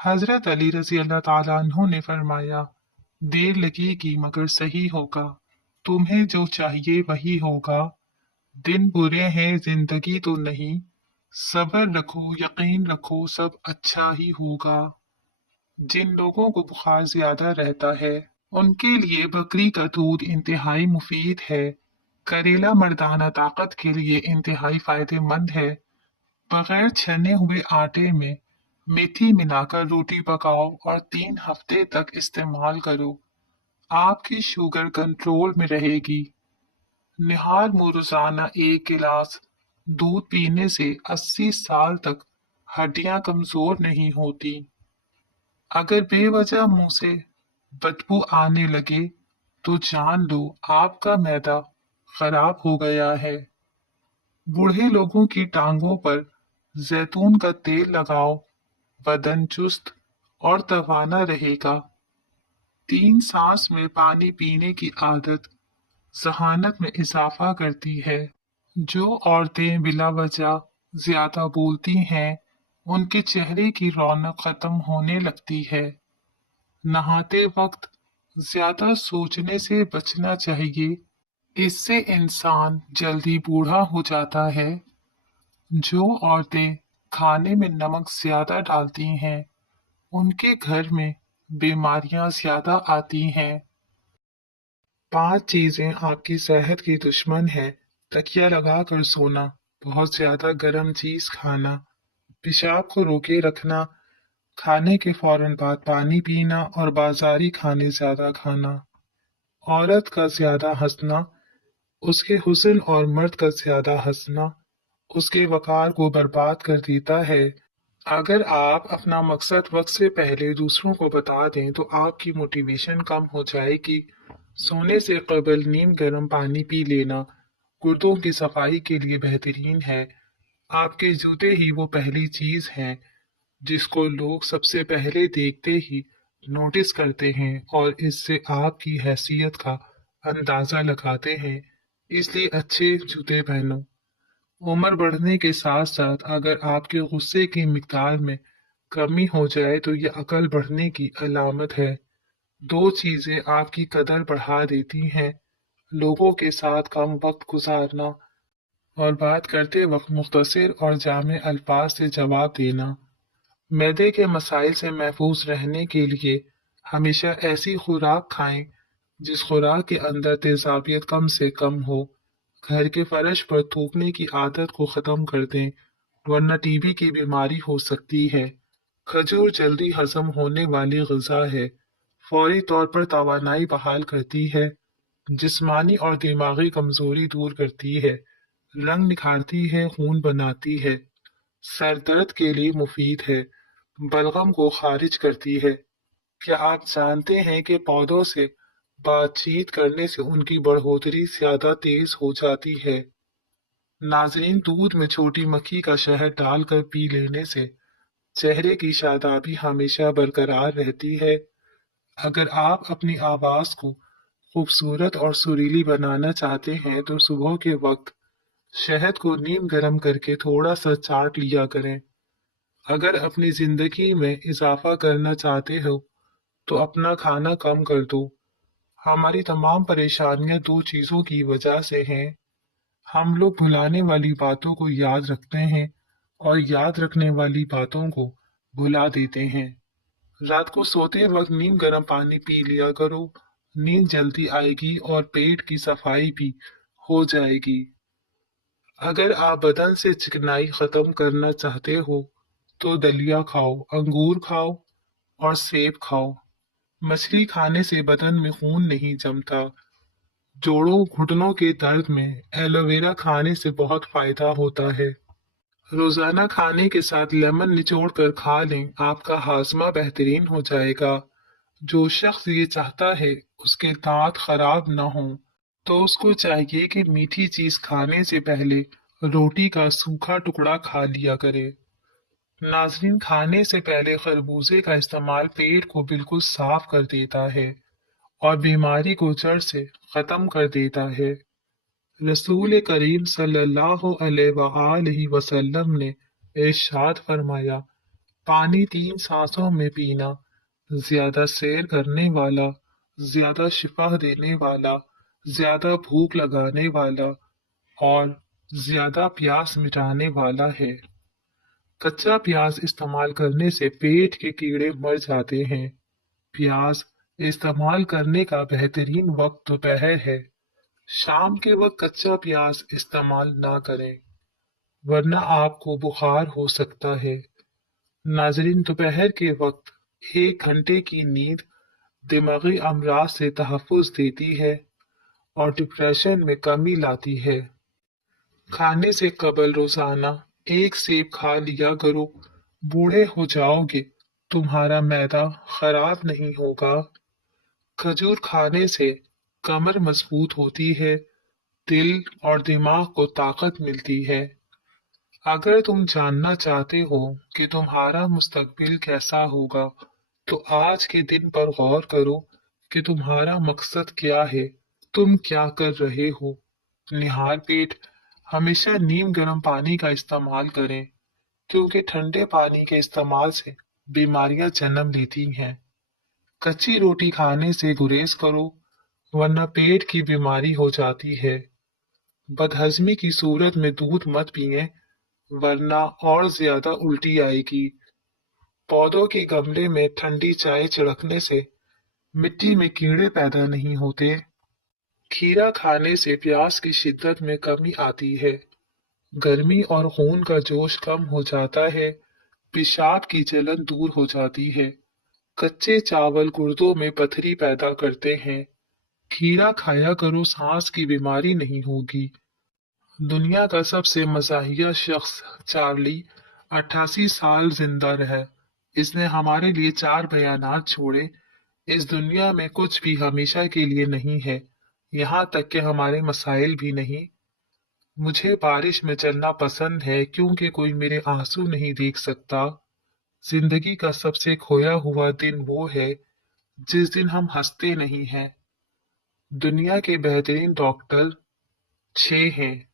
हजरत अली रजी अल्लाह ताला अन्हु ने फरमाया, देर लगेगी मगर सही होगा। तुम्हें जो चाहिए वही होगा। दिन बुरे हैं जिंदगी तो नहीं। सब्र रखो यकीन रखो सब अच्छा ही होगा। जिन लोगों को बुखार ज्यादा रहता है उनके लिए बकरी का दूध इंतहाई मुफीद है। करेला मर्दाना ताकत के लिए इंतहाई फायदेमंद है। बगैर छने हुए आटे में मेथी मिलाकर रोटी पकाओ और 3 हफ्ते तक इस्तेमाल करो। आपकी शुगर कंट्रोल में रहेगी। निहार मुँह रोजाना 1 गिलास दूध पीने से 80 साल तक हड्डियां कमजोर नहीं होती। अगर बेवजह मुंह से बदबू आने लगे तो जान लो आपका मैदा खराब हो गया है। बूढ़े लोगों की टांगों पर जैतून का तेल लगाओ, बदन चुस्त और तवाना रहेगा। 3 सांस में पानी पीने की आदत जहानत में इजाफा करती है। जो औरतें बिला वजह ज्यादा बोलती हैं, उनके चेहरे की रौनक खत्म होने लगती है। नहाते वक्त ज्यादा सोचने से बचना चाहिए, इससे इंसान जल्दी बूढ़ा हो जाता है। जो औरतें खाने में नमक ज्यादा डालती हैं, उनके घर में बीमारियां ज्यादा आती हैं। 5 चीजें आपकी सेहत की दुश्मन है। तकिया लगाकर सोना, बहुत ज्यादा गर्म चीज खाना, पेशाब को रोके रखना, खाने के फौरन बाद पानी पीना और बाजारी खाने ज्यादा खाना। औरत का ज्यादा हंसना उसके हुस्न और मर्द का ज्यादा हंसना उसके वकार को बर्बाद कर देता है। अगर आप अपना मकसद वक्त से पहले दूसरों को बता दें तो आपकी मोटिवेशन कम हो जाएगी। सोने से कबल नीम गर्म पानी पी लेना गुर्दों की सफाई के लिए बेहतरीन है। आपके जूते ही वो पहली चीज है जिसको लोग सबसे पहले देखते ही नोटिस करते हैं और इससे आपकी हैसियत का अंदाजा लगाते हैं। इसलिए अच्छे जूते पहनो। उम्र बढ़ने के साथ साथ अगर आपके गुस्से की मिकदार में कमी हो जाए तो यह अकल बढ़ने की अलामत है। 2 चीजें आपकी कदर बढ़ा देती हैं, लोगों के साथ कम वक्त गुजारना और बात करते वक्त मुख्तसर और जामे अल्फाज से जवाब देना। मैदे के मसाइल से महफूज रहने के लिए हमेशा ऐसी खुराक खाएं जिस खुराक के अंदर तेजाबियत कम से कम हो। घर के फर्श पर थूकने की आदत को खत्म कर दें, वरना टीबी की बीमारी हो सकती है। खजूर जल्दी हजम होने वाली ग़िज़ा है, फौरी तौर पर तवानाई बहाल करती है, जिस्मानी और दिमागी कमजोरी दूर करती है, रंग निखारती है, खून बनाती है, सर दर्द के लिए मुफीद है, बलगम को खारिज करती है। क्या आप जानते हैं कि पौधों से बातचीत करने से उनकी बढ़ोतरी ज्यादा तेज हो जाती है। नाजरीन, दूध में छोटी मक्खी का शहद डालकर पी लेने से चेहरे की शादाबी हमेशा बरकरार रहती है। अगर आप अपनी आवाज को खूबसूरत और सुरीली बनाना चाहते हैं तो सुबह के वक्त शहद को नीम गर्म करके थोड़ा सा चाट लिया करें। अगर अपनी जिंदगी में इजाफा करना चाहते हो तो अपना खाना कम कर दो। हमारी तमाम परेशानियां 2 चीजों की वजह से हैं। हम लोग भुलाने वाली बातों को याद रखते हैं और याद रखने वाली बातों को भुला देते हैं। रात को सोते वक्त नीम गर्म पानी पी लिया करो, नींद जल्दी आएगी और पेट की सफाई भी हो जाएगी। अगर आप बदन से चिकनाई खत्म करना चाहते हो तो दलिया खाओ, अंगूर खाओ और सेब खाओ। मछली खाने से बदन में खून नहीं जमता। जोड़ों घुटनों के दर्द में एलोवेरा खाने से बहुत फायदा होता है। रोजाना खाने के साथ लेमन निचोड़ कर खा लें, आपका हाजमा बेहतरीन हो जाएगा। जो शख्स ये चाहता है उसके दांत खराब ना हो तो उसको चाहिए कि मीठी चीज खाने से पहले रोटी का सूखा टुकड़ा खा लिया करे। नाजरीन, खाने से पहले खरबूजे का इस्तेमाल पेट को बिल्कुल साफ कर देता है और बीमारी को जड़ से खत्म कर देता है। रसूल करीम सल्लल्लाहु अलैहि वसल्लम ने इरशाद फरमाया, पानी 3 सांसों में पीना, ज्यादा सैर करने वाला, ज्यादा शिफा देने वाला, ज्यादा भूख लगाने वाला और ज्यादा प्यास मिटाने वाला है। कच्चा प्याज इस्तेमाल करने से पेट के कीड़े मर जाते हैं। प्याज इस्तेमाल करने का बेहतरीन वक्त दोपहर है। शाम के वक्त कच्चा प्याज इस्तेमाल ना करें, वरना आपको बुखार हो सकता है। नाजरीन, दोपहर के वक्त 1 घंटे की नींद दिमागी अमराज से तहफ़्फ़ुज़ देती है और डिप्रेशन में कमी लाती है। खाने से कबल रोजाना 1 सेब खा लिया करो। बूढ़े हो जाओगे, तुम्हारा मैदा खराब नहीं होगा। खजूर खाने से कमर मजबूत होती है, दिल और दिमाग को ताकत मिलती है। अगर तुम जानना चाहते हो कि तुम्हारा मुस्तकबिल कैसा होगा, तो आज के दिन पर गौर करो कि तुम्हारा मकसद क्या है, तुम क्या कर रहे हो। निहाल पेट हमेशा नीम गर्म पानी का इस्तेमाल करें, क्योंकि ठंडे पानी के इस्तेमाल से बीमारियां जन्म लेती हैं। कच्ची रोटी खाने से गुरेज करो, वरना पेट की बीमारी हो जाती है। बदहजमी की सूरत में दूध मत पिएं, वरना और ज्यादा उल्टी आएगी। पौधों के गमले में ठंडी चाय छिड़कने से मिट्टी में कीड़े पैदा नहीं होते। खीरा खाने से प्यास की शिद्दत में कमी आती है। गर्मी और खून का जोश कम हो जाता है। पेशाब की जलन दूर हो जाती है। कच्चे चावल गुर्दों में पथरी पैदा करते हैं। खीरा खाया करो, सांस की बीमारी नहीं होगी। दुनिया का सबसे मज़ाहिया शख्स चार्ली 88 साल जिंदा रहा। इसने हमारे लिए 4 बयानात छोड़े। इस दुनिया में कुछ भी हमेशा के लिए नहीं है, यहाँ तक कि हमारे मसाइल भी नहीं। मुझे बारिश में चलना पसंद है, क्योंकि कोई मेरे आंसू नहीं देख सकता। जिंदगी का सबसे खोया हुआ दिन वो है जिस दिन हम हंसते नहीं हैं। दुनिया के बेहतरीन डॉक्टर 6 हैं: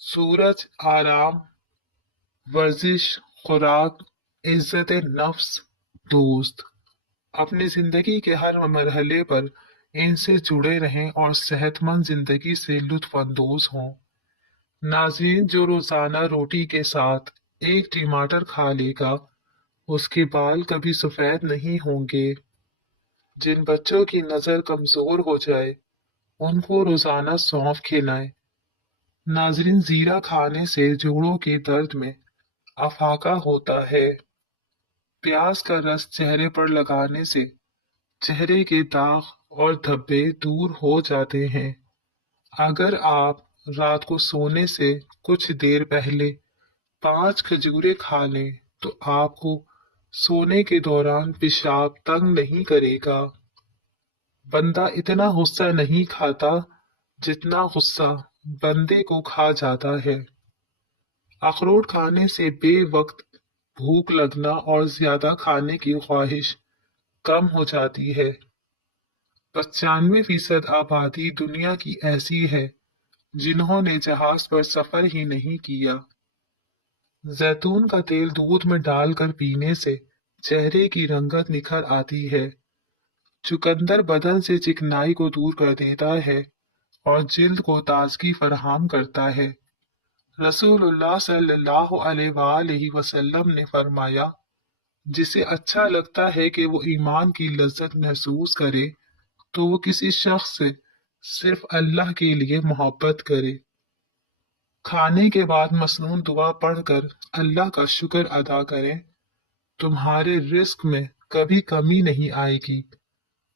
सूरज, आराम, वर्जिश, खुराक, इज्जत नफ्स, दोस्त। अपनी जिंदगी के हर मरहले पर इनसे जुड़े रहें और सेहतमंद जिंदगी से लुत्फ अंदोज हों। नाज़रीन, जो रोजाना रोटी के साथ 1 टमाटर खा लेगा, उसके बाल कभी सफेद नहीं होंगे। जिन बच्चों की नजर कमजोर हो जाए, उनको रोजाना सौंफ खिलाएं। नाज़रीन, जीरा खाने से जोड़ों के दर्द में अफाका होता है। प्याज का रस चेहरे पर लगाने से चेहरे के दाग और धब्बे दूर हो जाते हैं। अगर आप रात को सोने से कुछ देर पहले 5 खजूरें खा लें, तो आपको सोने के दौरान पेशाब तंग नहीं करेगा। बंदा इतना गुस्सा नहीं खाता जितना गुस्सा बंदे को खा जाता है। अखरोट खाने से बेवक्त भूख लगना और ज्यादा खाने की ख्वाहिश कम हो जाती है। 95% आबादी दुनिया की ऐसी है जिन्होंने जहाज पर सफर ही नहीं किया। जैतून का तेल दूध में डालकर पीने से चेहरे की रंगत निखर आती है। चुकंदर बदन से चिकनाई को दूर कर देता है और जिल्द को ताजगी फराहम करता है। रसूलुल्लाह सल्लल्लाहु अलैहि वसल्लम ने फरमाया, जिसे अच्छा लगता है कि वो ईमान की लज्जत महसूस करे, तो वो किसी शख्स से सिर्फ अल्लाह के लिए मोहब्बत करे। खाने के बाद मसनून दुआ पढ़कर अल्लाह का शुक्र अदा करें। तुम्हारे रिस्क में कभी कमी नहीं आएगी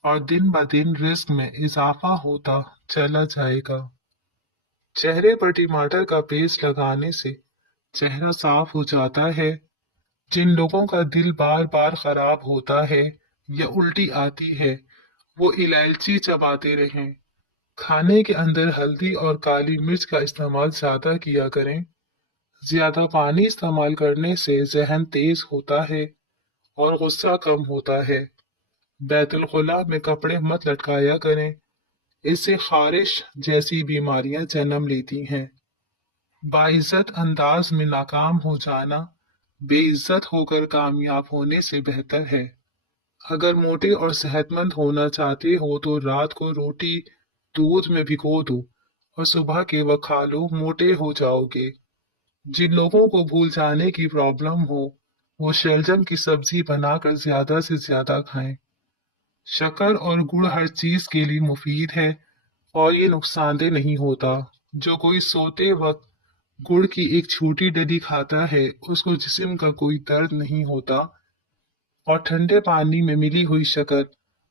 और दिन ब दिन रिस्क में इजाफा होता चला जाएगा। चेहरे पर टमाटर का पेस्ट लगाने से चेहरा साफ हो जाता है। जिन लोगों का दिल बार बार खराब होता है या उल्टी आती है, वो इलायची चबाते रहें। खाने के अंदर हल्दी और काली मिर्च का इस्तेमाल ज्यादा किया करें। ज्यादा पानी इस्तेमाल करने से जहन तेज होता है और गुस्सा कम होता है। बैतुल खुला में कपड़े मत लटकाया करें, इससे खारिश जैसी बीमारियां जन्म लेती हैं। बाइज्जत अंदाज में नाकाम हो जाना बेइज्जत होकर कामयाब होने से बेहतर है। अगर मोटे और सेहतमंद होना चाहते हो तो रात को रोटी दूध में भिगो दो और सुबह के वक्त खा लो, मोटे हो जाओगे। जिन लोगों को भूल जाने की प्रॉब्लम हो, वो शलजम की सब्जी बनाकर ज्यादा से ज्यादा खाएं। शक्कर और गुड़ हर चीज के लिए मुफीद है और ये नुकसानदेह नहीं होता। जो कोई सोते वक्त गुड़ की एक छोटी डली खाता है, उसको जिस्म का कोई दर्द नहीं होता। और ठंडे पानी में मिली हुई शक्कर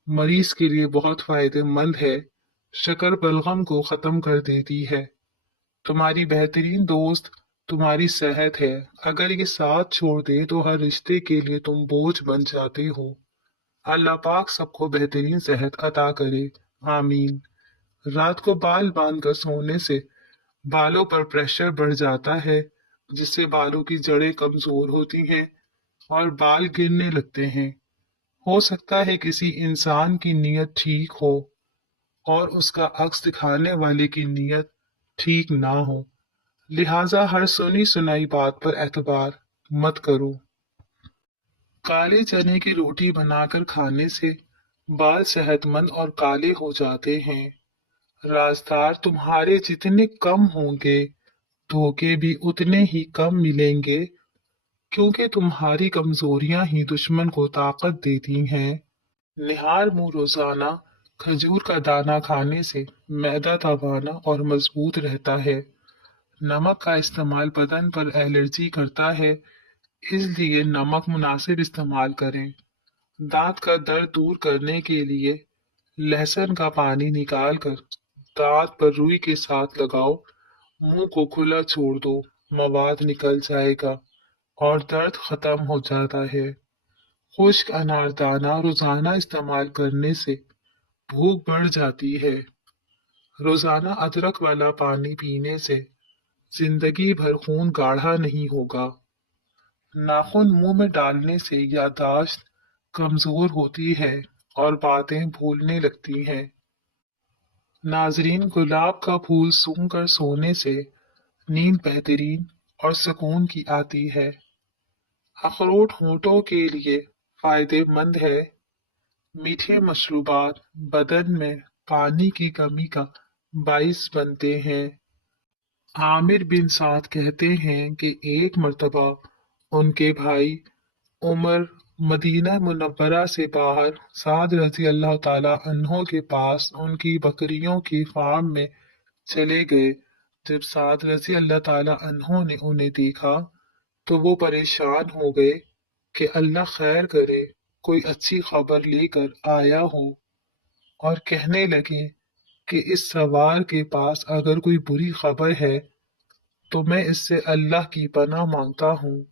मरीज के लिए बहुत फायदेमंद है। शक्कर बलगम को खत्म कर देती है। तुम्हारी बेहतरीन दोस्त तुम्हारी सेहत है। अगर ये साथ छोड़ दे तो हर रिश्ते के लिए तुम बोझ बन जाते हो। अल्लाह पाक सबको बेहतरीन सेहत अता करे, आमीन। रात को बाल बांध कर सोने से बालों पर प्रेशर बढ़ जाता है, जिससे बालों की जड़ें कमजोर होती हैं और बाल गिरने लगते हैं। हो सकता है किसी इंसान की नीयत ठीक हो और उसका अक्स दिखाने वाले की नीयत ठीक ना हो, लिहाजा हर सुनी सुनाई बात पर एतबार मत करो। काले चने की रोटी बनाकर खाने से बाल सेहतमंद और काले हो जाते हैं। राजदार तुम्हारे जितने कम होंगे, धोखे भी उतने ही कम मिलेंगे, क्योंकि तुम्हारी कमजोरियां ही दुश्मन को ताकत देती हैं। निहार मुंह रोजाना खजूर का दाना खाने से मैदा दबाना और मजबूत रहता है। नमक का इस्तेमाल बदन पर एलर्जी करता है, इसलिए नमक मुनासिब इस्तेमाल करें। दांत का दर्द दूर करने के लिए लहसुन का पानी निकाल कर दांत पर रुई के साथ लगाओ। मुंह को खुला छोड़ दो, मवाद निकल जाएगा और दर्द खत्म हो जाता है। खुश्क अनारदाना रोजाना इस्तेमाल करने से भूख बढ़ जाती है। रोजाना अदरक वाला पानी पीने से जिंदगी भर खून गाढ़ा नहीं होगा। नाखून मुंह में डालने से याददाश्त कमजोर होती है और बातें भूलने लगती हैं। नाजरीन, गुलाब का फूल सूंघ कर सोने से नींद बेहतरीन और सुकून की आती है। अखरोट होंठों के लिए फायदेमंद है। मीठे मशरूबात बदन में पानी की कमी का बाइस बनते हैं। आमिर बिन साद कहते हैं कि एक मर्तबा उनके भाई उमर मदीना मुनव्वरा से बाहर साद रजी अल्लाह ताला अन्हो के पास उनकी बकरियों की फार्म में चले गए। जब साद रजी अल्लाह ताला अन्हो ने उन्हें देखा तो वो परेशान हो गए कि अल्लाह खैर करे, कोई अच्छी खबर लेकर आया हो, और कहने लगे कि इस सवार के पास अगर कोई बुरी खबर है तो मैं इससे अल्लाह की पनाह मांगता हूँ।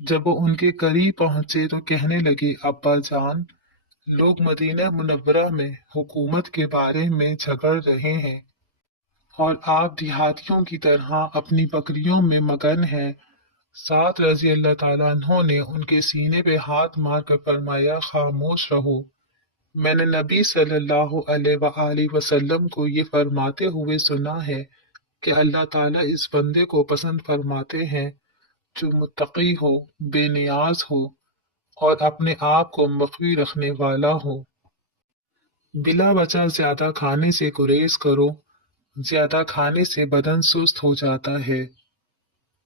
जब वो उनके करीब पहुंचे तो कहने लगे, अब्बा जान, लोग मदीना मुनव्वरा में हुकूमत के बारे में झगड़ रहे हैं और आप देहातियों की तरह अपनी बकरियों में मगन हैं। साथ रजी अल्लाह ताला अन्हों ने उनके सीने पे हाथ मार कर फरमाया, खामोश रहो। मैंने नबी सल्लल्लाहु अलैहि वसल्लम को ये फरमाते हुए सुना है कि अल्लाह ताला इस बंदे को पसंद फरमाते हैं जो मुत्तकी हो, बेनियाज हो और अपने आप को मख्फी रखने वाला हो। बिला वजह ज्यादा खाने से गुरेज करो, ज्यादा खाने से बदन सुस्त हो जाता है।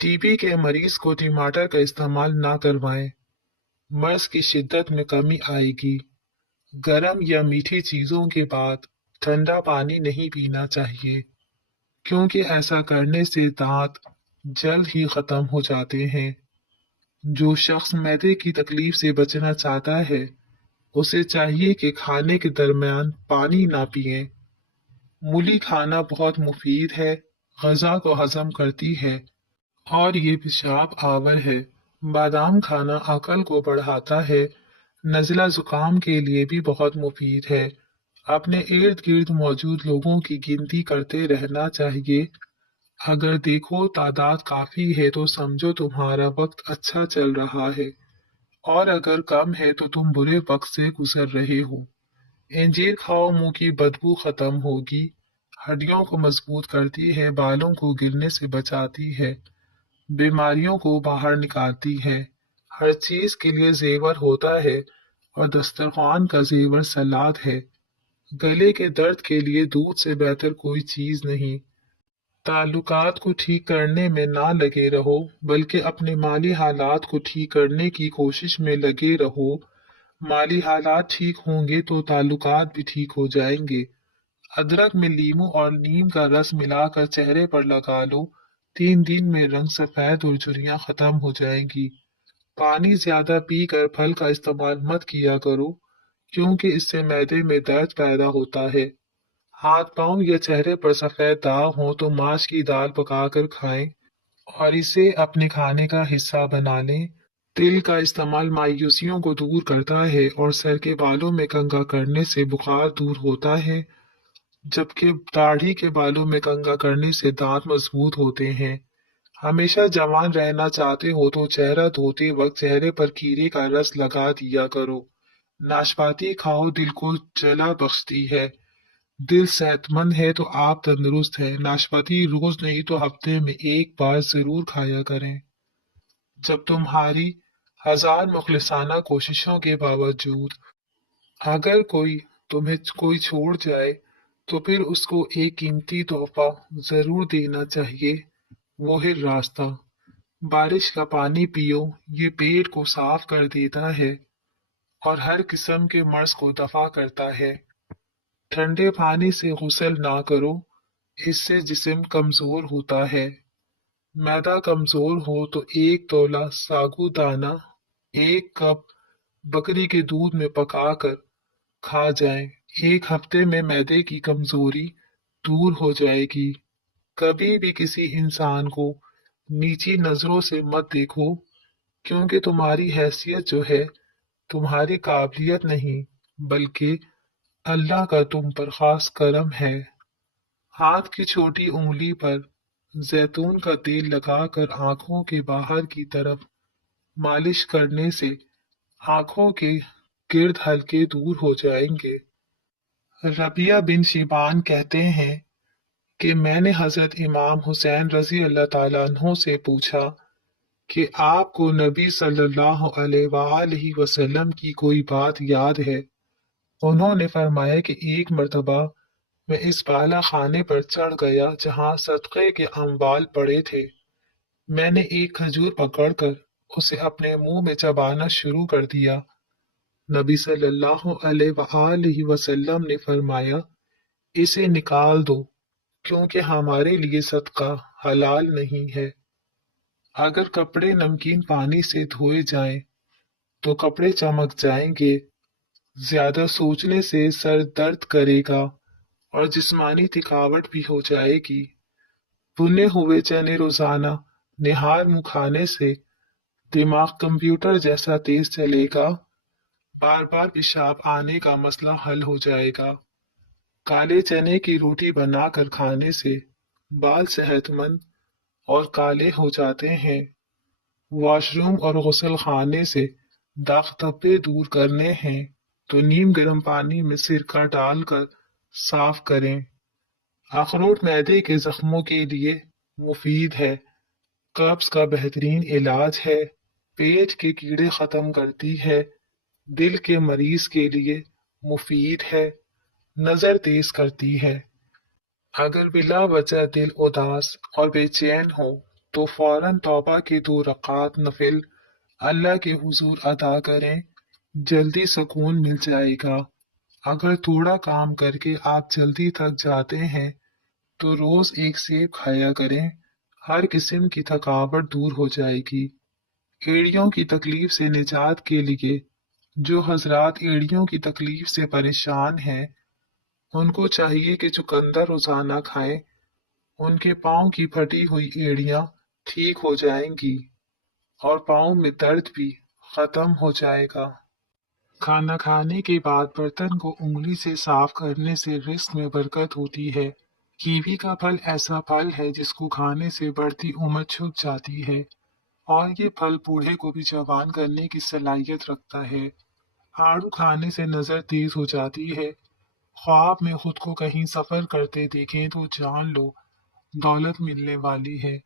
टीबी के मरीज को टमाटर का इस्तेमाल ना करवाएं, मर्ज की शिद्दत में कमी आएगी। गर्म या मीठी चीजों के बाद ठंडा पानी नहीं पीना चाहिए, क्योंकि ऐसा करने से दांत जल्द ही खत्म हो जाते हैं। जो शख्स मैदे की तकलीफ से बचना चाहता है, उसे चाहिए कि खाने के दरमियान पानी ना पिए। मूली खाना बहुत मुफीद है, गजा को हजम करती है और ये पेशाब आवर है। बादाम खाना अकल को बढ़ाता है, नज़ला जुकाम के लिए भी बहुत मुफीद है। अपने इर्द गिर्द मौजूद लोगों की गिनती करते रहना चाहिए। अगर देखो तादाद काफी है तो समझो तुम्हारा वक्त अच्छा चल रहा है, और अगर कम है तो तुम बुरे वक्त से गुजर रहे हो। इंजीर खाओ, मुंह की बदबू खत्म होगी। हड्डियों को मजबूत करती है, बालों को गिरने से बचाती है। بیماریوں کو باہر نکالتی ہے۔ ہر چیز کے لیے زیور ہوتا ہے اور دسترخوان کا زیور سلاد ہے۔ گلے کے درد کے لیے دودھ سے بہتر کوئی چیز نہیں۔ تعلقات کو ٹھیک کرنے میں نہ لگے رہو بلکہ اپنے مالی حالات کو ٹھیک کرنے کی کوشش میں لگے رہو۔ مالی حالات ٹھیک ہوں گے تو تعلقات بھی ٹھیک ہو جائیں گے۔ ادرک میں لیموں اور نیم کا رس ملا کر چہرے پر لگا لو، 3 دن میں رنگ سفید اور جھریاں ختم ہو جائیں گی۔ پانی زیادہ پی کر پھل کا استعمال مت کیا کرو کیونکہ اس سے معدے میں درد پیدا ہوتا ہے۔ ہاتھ پاؤں یا چہرے پر سفید داغ ہوں تو ماش کی دال پکا کر کھائیں اور اسے اپنے کھانے کا حصہ بنا لیں۔ تل کا استعمال مایوسیوں کو دور کرتا ہے اور سر کے بالوں میں کنگھا کرنے سے بخار دور ہوتا ہے، جبکہ داڑھی کے بالوں میں کنگھا کرنے سے دانت مضبوط ہوتے ہیں۔ ہمیشہ جوان رہنا چاہتے ہو تو چہرہ دھوتے وقت چہرے پر کھیرے کا رس لگا دیا کرو۔ ناشپاتی کھاؤ، دل کو جلا بخشتی ہے۔ دل صحت مند ہے تو آپ تندرست ہے۔ ناشپاتی روز نہیں تو ہفتے میں ایک بار ضرور کھایا کریں۔ جب تمہاری 1000 مخلصانہ کوششوں کے باوجود اگر کوئی چھوڑ جائے تو پھر اس کو ایک قیمتی تحفہ ضرور دینا چاہیے، وہ ہے راستہ۔ بارش کا پانی پیو، یہ پیٹ کو صاف کر دیتا ہے اور ہر قسم کے مرض کو دفع کرتا ہے۔ ٹھنڈے پانی سے غسل نہ کرو، اس سے جسم کمزور ہوتا ہے۔ معدہ کمزور ہو تو 1 تولہ ساگو دانہ 1 کپ بکری کے دودھ میں پکا کر کھا جائیں، 1 ہفتے میں معدے کی کمزوری دور ہو جائے گی۔ کبھی بھی کسی انسان کو نیچی نظروں سے مت دیکھو کیونکہ تمہاری حیثیت جو ہے تمہاری قابلیت نہیں بلکہ اللہ کا تم پر خاص کرم ہے۔ ہاتھ کی چھوٹی انگلی پر زیتون کا تیل لگا کر آنکھوں کے باہر کی طرف مالش کرنے سے آنکھوں کے گرد ہلکے دور ہو جائیں گے۔ ربیہ بن شیبان کہتے ہیں کہ میں نے حضرت امام حسین رضی اللہ تعالیٰ عنہ سے پوچھا کہ آپ کو نبی صلی اللہ علیہ وآلہ وسلم کی کوئی بات یاد ہے؟ انہوں نے فرمایا کہ ایک مرتبہ میں اس بالا خانے پر چڑھ گیا جہاں صدقے کے اموال پڑے تھے۔ میں نے ایک کھجور پکڑ کر اسے اپنے منہ میں چبانا شروع کر دیا۔ نبی صلی اللہ علیہ وآلہ وسلم نے فرمایا اسے نکال دو کیونکہ ہمارے لیے صدقہ حلال نہیں ہے۔ اگر کپڑے نمکین پانی سے دھوئے جائیں تو کپڑے چمک جائیں گے۔ زیادہ سوچنے سے سر درد کرے گا اور جسمانی تھکاوٹ بھی ہو جائے گی۔ بھنے ہوئے چنے روزانہ نہار منہ کھانے سے دماغ کمپیوٹر جیسا تیز چلے گا، بار بار پیشاب آنے کا مسئلہ حل ہو جائے گا۔ کالے چنے کی روٹی بنا کر کھانے سے بال صحت مند اور کالے ہو جاتے ہیں۔ واش روم اور غسل خانے سے داغ دھبے دور کرنے ہیں تو نیم گرم پانی میں سرکہ ڈال کر صاف کریں۔ اخروٹ معدے کے زخموں کے لیے مفید ہے، قبض کا بہترین علاج ہے، پیٹ کے کیڑے ختم کرتی ہے، دل کے مریض کے لیے مفید ہے، نظر تیز کرتی ہے۔ اگر بلا وجہ دل اداس اور بے چین ہو تو فوراً توبہ کے 2 رکعات نفل اللہ کے حضور ادا کریں، جلدی سکون مل جائے گا۔ اگر تھوڑا کام کر کے آپ جلدی تھک جاتے ہیں تو روز ایک سیب کھایا کریں، ہر قسم کی تھکاوٹ دور ہو جائے گی۔ ایڑیوں کی تکلیف سے نجات کے لیے جو حضرات ایڑیوں کی تکلیف سے پریشان ہیں ان کو چاہیے کہ چقندر روزانہ کھائیں، ان کے پاؤں کی پھٹی ہوئی ایڑیاں ٹھیک ہو جائیں گی اور پاؤں میں درد بھی ختم ہو جائے گا۔ کھانا کھانے کے بعد برتن کو انگلی سے صاف کرنے سے رزق میں برکت ہوتی ہے۔ کیوی کا پھل ایسا پھل ہے جس کو کھانے سے بڑھتی عمر چھپ جاتی ہے اور یہ پھل بوڑھے کو بھی جوان کرنے کی صلاحیت رکھتا ہے۔ آڑو کھانے سے نظر تیز ہو جاتی ہے۔ خواب میں خود کو کہیں سفر کرتے دیکھیں تو جان لو دولت ملنے والی ہے۔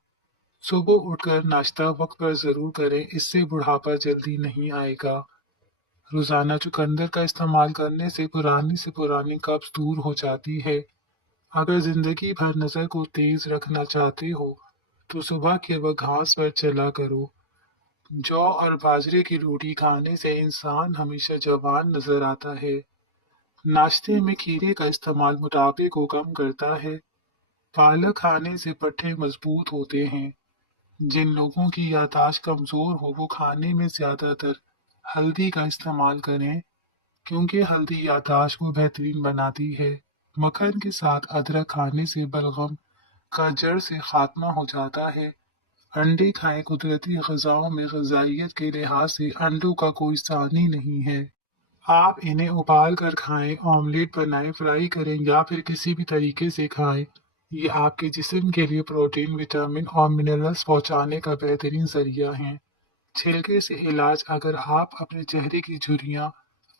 सुबह उठकर नाश्ता वक्त पर जरूर करें, इससे बुढ़ापा जल्दी नहीं आएगा। रोजाना चुकंदर का इस्तेमाल करने से पुरानी कब्ज दूर हो जाती है। अगर जिंदगी भर नजर को तेज रखना चाहते हो तो सुबह के वक्त घास पर चला करो। जौ और बाजरे की रोटी खाने से इंसान हमेशा जवान नजर आता है। नाश्ते में खीरे का इस्तेमाल मोटापे को कम करता है। पालक खाने से पट्टे मजबूत होते हैं। जिन लोगों की याददाश्त कमजोर हो वो खाने में ज्यादातर हल्दी का इस्तेमाल करें, क्योंकि हल्दी याददाश्त को बेहतरीन बनाती है। मक्खन के साथ अदरक खाने से बलगम का जड़ से खात्मा हो जाता है। अंडे खाएं, कुदरती ग़िज़ाओं में ग़िज़ाइयत के लिहाज से अंडों का कोई सानी नहीं है। आप इन्हें उबाल कर खाएं, ऑमलेट बनाएं, फ्राई करें या फिर किसी भी तरीके से खाएं। ये आपके जिस्म के लिए प्रोटीन, विटामिन और मिनरल्स पहुंचाने का बेहतरीन जरिया हैं। छिलके से इलाज: अगर आप अपने चेहरे की झुर्रियां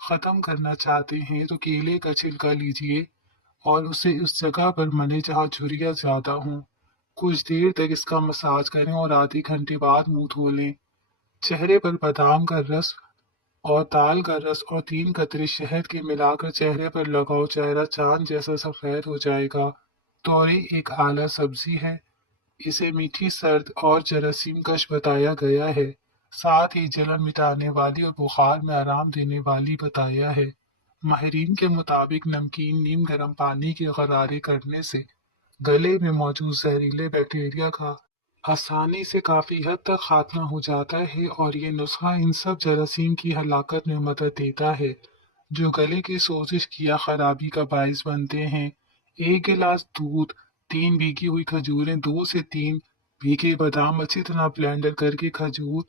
खत्म करना चाहते हैं तो केले का छिलका लीजिए और उसे उस जगह पर मलें जहां झुर्रियां ज्यादा हों। कुछ देर तक इसका मसाज करें और आधे घंटे बाद मुंह धो लें। चेहरे पर बादाम का रस और ताल का रस और 3 कतरे शहद के मिलाकर चेहरे पर लगाओ, चेहरा चांद जैसा सफेद हो जाएगा। तोरई एक आला सब्जी है। इसे मीठी, सर्द और जरासीम कश बताया गया है। साथ ही जलन मिटाने वाली और बुखार में आराम देने वाली बताया है। माहिरीन के मुताबिक नमकीन नीम गर्म पानी के गरारे करने से गले में मौजूद जहरीले बैक्टीरिया का आसानी से काफी हद तक खात्मा हो जाता है और ये नुस्खा इन सब जरासीम की हलाकत में मदद देता है जो गले की सोजिश की या खराबी का बायस बनते हैं। 1 गिलास दूध, 3 भीगी हुई खजूरें, 2 से 3 भीगे बादाम अच्छी तरह ब्लेंडर करके। खजूर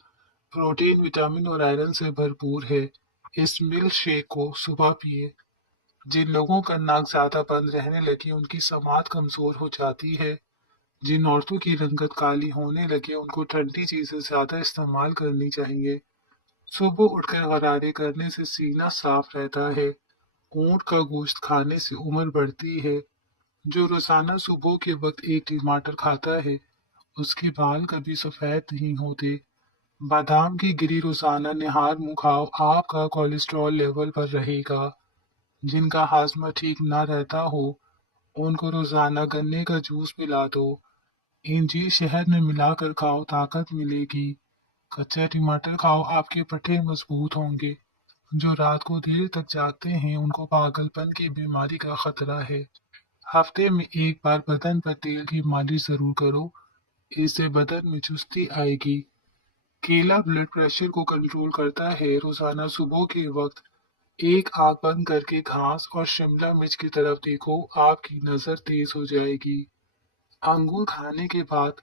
प्रोटीन, विटामिन और आयरन से भरपूर है। इस मिल्क शेक को सुबह पिए। जिन लोगों का नाक ज्यादा बंद रहने लगे उनकी समात कमजोर हो जाती है। जिन औरतों की रंगत काली होने लगे उनको ठंडी चीजें ज्यादा इस्तेमाल करनी चाहिए। सुबह उठकर गरारे करने से सीना साफ रहता है। ऊंट का गोश्त खाने से उम्र बढ़ती है। जो रोजाना सुबह के वक्त एक टमाटर खाता है उसके बाल कभी सफेद नहीं होते। बादाम की गिरी रोजाना निहार मुंह खाओ, आपका कोलेस्ट्रॉल लेवल पर रहेगा। जिनका हाजमा ठीक ना रहता हो उनको रोजाना गन्ने का जूस पिला दो। इंजीर शहद में मिलाकर खाओ, ताकत मिलेगी। कच्चा टमाटर खाओ, आपके पट्टे मजबूत होंगे। जो रात को देर तक जागते हैं उनको पागलपन की बीमारी का खतरा है। हफ्ते में एक बार बदन पर तेल की मालिश जरूर करो, इससे बदन में चुस्ती आएगी। केला ब्लड प्रेशर को कंट्रोल करता है। रोजाना सुबह के वक्त एक आंख बंद करके घास और शिमला मिर्च की तरफ देखो, आपकी नजर तेज हो जाएगी। अंगूर खाने के बाद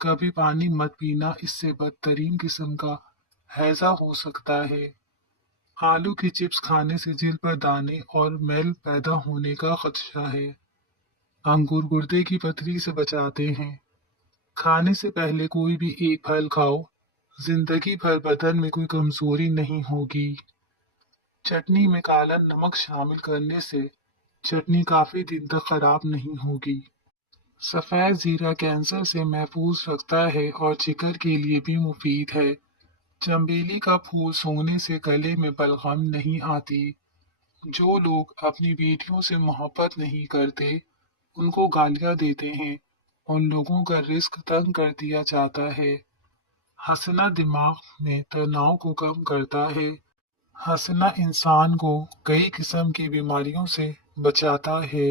कभी पानी मत पीना, इससे बदतरीन किस्म का हैजा हो सकता है। आलू की चिप्स खाने से दिल पर दाने और मैल पैदा होने का खदशा है। अंगूर गुर्दे की पथरी से बचाते हैं। खाने से पहले कोई भी एक फल खाओ, जिंदगी भर बदन में कोई कमजोरी नहीं होगी। चटनी में काला नमक शामिल करने से चटनी काफी दिन तक खराब नहीं होगी। सफेद जीरा कैंसर से महफूज रखता है और जिगर के लिए भी मुफीद है। चमेली का फूल सूंघने से गले में बलगम नहीं आती। जो लोग अपनी बेटियों से मोहब्बत नहीं करते उनको गालियां देते हैं, उन लोगों का रिस्क तंग कर दिया जाता है। हंसना दिमाग में तनाव को कम करता है। हंसना इंसान को कई किस्म की बीमारियों से बचाता है।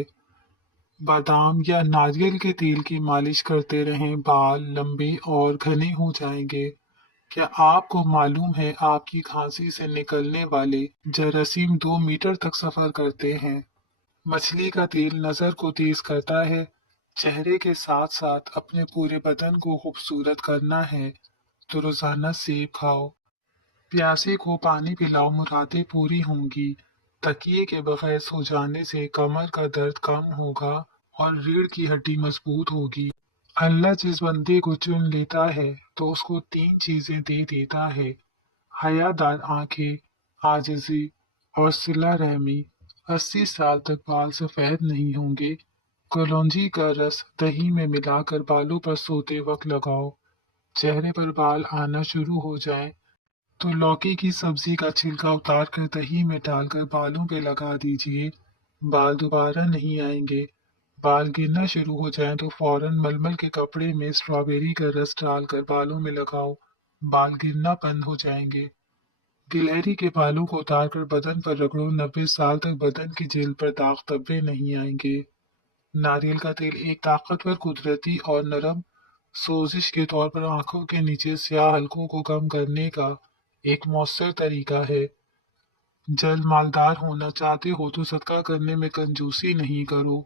बादाम या नारियल के तेल की मालिश करते रहें, बाल लंबे और घने हो जाएंगे। क्या आपको मालूम है आपकी खांसी से निकलने वाले जरासीम 2 मीटर तक सफर करते हैं। मछली का तेल नजर को तेज करता है। चेहरे के साथ साथ अपने पूरे बदन को खूबसूरत करना है तो रोजाना सेब खाओ। प्यासे को पानी पिलाओ, मुरादें पूरी होंगी। तकिए के बगैर सो जाने से कमर का दर्द कम होगा और रीढ़ की हड्डी मजबूत होगी। अल्लाह जिस बंदे को चुन लेता है तो उसको 3 चीजें दे देता है: हयादार आंखें, आजिज़ी और सिला रहमी। 80 साल तक बाल सफेद नहीं होंगे। कलौंजी का रस दही में मिलाकर बालों पर सोते वक्त लगाओ, चेहरे पर बाल आना शुरू हो जाएं, तो लौकी की सब्जी का छिलका उतार कर दही में डालकर बालों पे लगा दीजिए। बाल दोबारा नहीं आएंगे। बाल गिरना शुरू हो जाएं तो फौरन मलमल के कपड़े में स्ट्रॉबेरी का रस डालकर बालों में लगाओ। बाल गिरना बंद हो जाएंगे। गिलहरी के बालों को उतारकर बदन पर रगड़ो। 90 साल तक बदन की जेल पर दाग धब्बे नहीं आएंगे। नारियल का तेल एक ताकतवर, कुदरती और नरम सोजिश के तौर पर आंखों के नीचे स्याह हलकों को कम करने का एक मौसर तरीका है। जल मालदार होना चाहते हो तो सदका करने में कंजूसी नहीं करो।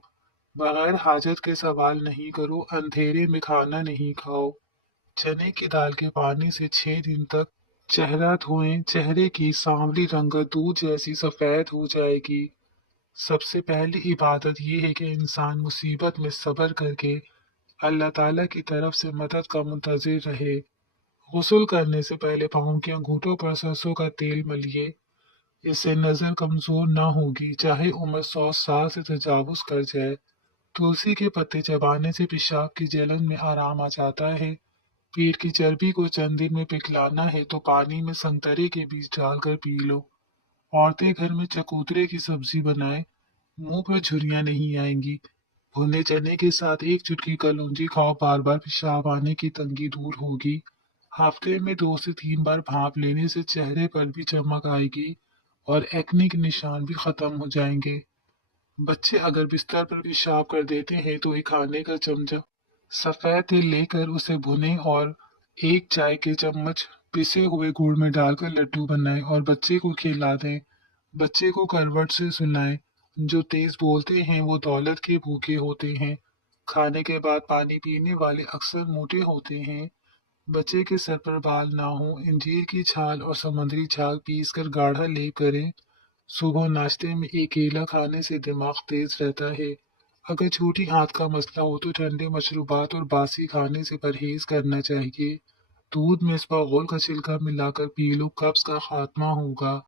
बगैर हाजत के सवाल नहीं करो। अंधेरे में खाना नहीं खाओ। चने की दाल के पानी से 6 दिन तक चेहरा धोएं। चेहरे की सांवली रंगत दूध जैसी सफेद हो जाएगी। सबसे पहली इबादत ये है कि इंसान मुसीबत में सब्र करके अल्लाह ताला की तरफ से मदद का मुंतजिर रहे। गुस्ल करने से पहले पाँव के अंगूठों पर सरसों का तेल मलिए। इससे नजर कमजोर ना होगी, चाहे उम्र 100 साल से तजावुज कर जाए। तुलसी के पत्ते चबाने से पेशाब की जलन में आराम आ जाता है। पेट की चर्बी को चंद दिन में पिघलाना है तो पानी में संतरे के बीज डालकर पी लो। औरतें घर में चकोतरे की सब्जी बनाएं, मुंह पर झुर्रियां नहीं आएंगी। भुने चने के साथ एक चुटकी कलौंजी खाओ, बार बार पेशाब आने की तंगी दूर होगी। हफ्ते में 2 से 3 बार भाप लेने से चेहरे पर भी चमक आएगी और एक्ने के निशान भी खत्म हो जाएंगे। बच्चे अगर बिस्तर पर पेशाब कर देते हैं तो एक खाने का चमचा सफेद तिल लेकर उसे भुनें और 1 चाय के चम्मच पिसे हुए गुड़ में डालकर लड्डू बनाएं और बच्चे को खिला दें। बच्चे को करवट से सुलाएं। जो तेज बोलते हैं वो दौलत के भूखे होते हैं। खाने के बाद पानी पीने वाले अक्सर मोटे होते हैं। बच्चे के सर पर बाल ना हो। इंजीर की छाल और समुद्री छाल पीसकर गाढ़ा लेप करें। सुबह नाश्ते में एक केला खाने से दिमाग तेज रहता है। अगर छोटी आंत का मसला हो तो ठंडे मशरूबात और बासी खाने से परहेज करना चाहिए। दूध में इसबगोल का छिलका मिलाकर पी लो, कब्ज का खात्मा होगा।